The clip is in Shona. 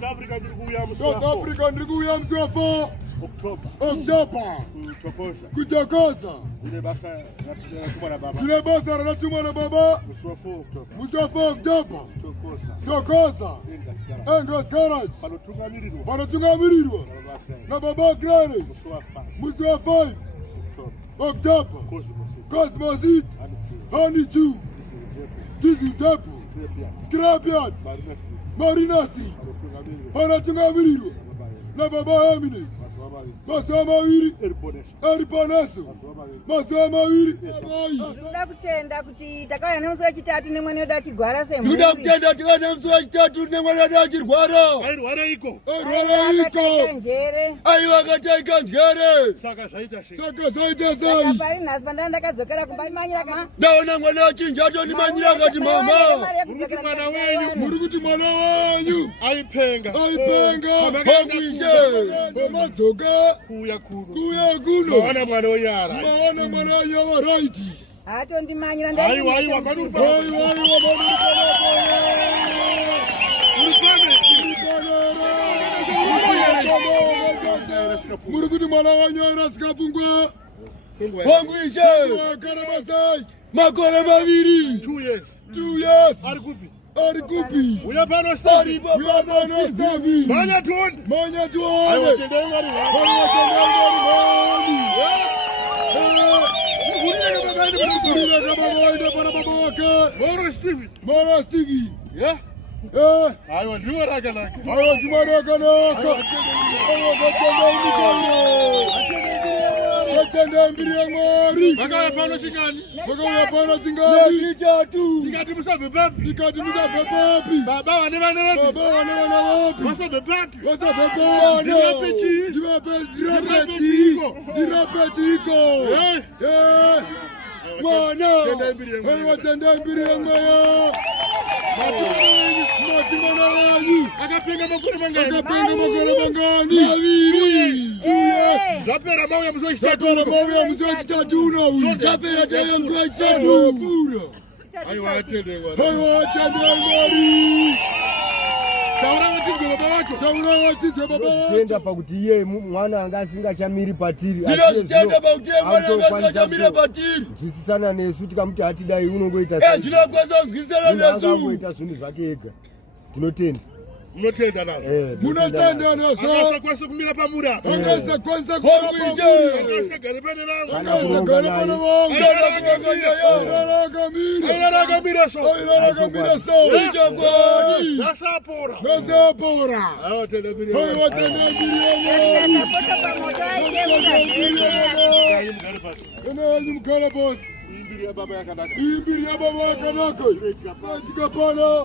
South Africa ndugu ya mswafa Oktoba kuchokoza ile basa anatumwa na baba mswafa Oktoba chokoza Andros Garage wanatungamirirwa na baba Grane mswafa Oktoba Cosmos Eat Honey Chew Diesel Depot Scrapyard Marinasi wanatungamirirwa na baba Eminem masaa mawili Eriponeso masaa mawili Nda kutenda kuti takauya nemusi wechitatu nemwana wedu achirwara semhuri. Nda kutenda tikauya nemusi wechitatu nemwana wedu achirwara. Airwara iko. Njere. Aiwa kataika njere. Saka zvaita sei. Sei. Pari nhasi pandanga ndakadzokera kumba ndimanyira kana. Ndaona mwana wachinja ndimanyira akati mama. Muri kuti mwana wanyu aipenga. Pamwishe. Pamadzoka. Kuya kuno. Maana mwana oyara. Maana mwana yawa right. Hato ndimanyira ndai. Aiwa panuru. Muri kuti mwana wanyu airasika pfungwa. Pamwishe. Karabasai. Makore maviri. 2 years. 2 years. Ari kupi. Uya pano stavi. Manya tuonde. Aiwa tendai ngari. Moro Stevie. Yeah. Aiwa ndiwo rakanaka. Aiwa rakanaka. Watenda mbiri ya Mwari. Vakauya pano chingani. Chitatu. Ndikati musabve papi. Baba vane vana vapi. Vasabve papi. Ndirape chiko. Mwana. Watenda mbiri ya Mwari. Mwana wanyu. Akapenga makore mangani. Maviri. 2 years. Zvapera mauya musi wechitatu. Zvapera tauya musi wechitatu. Pura. Aiwa atende Mwari. Taura vachidze baba vacho. Tenda pakuti iye mwana anga asingachamiri patiri. Ndinozitenda pakuti iye mwana anga asingachamira patiri. Nzwisisana nesu tikamuti hatidai unongoita sei. Ndinokwanisa kunzwisisana nesu. Unongoita zvinhu zvake ega. Tinotenda. Munotenda nazvo. Munotenda nazvo. Akasakwanisa kumira pamuri apa. Akasakwanisa kumira pamuri. Akasagare pane vamwe. Akasagare pane vamwe. Airakamira so. Ichagwani. Nasapora. Aiwa tenda mbiri ya Mwari. Imbiri ya baba yakanaka. Imbiri ya baba yakanaka. Tikapana.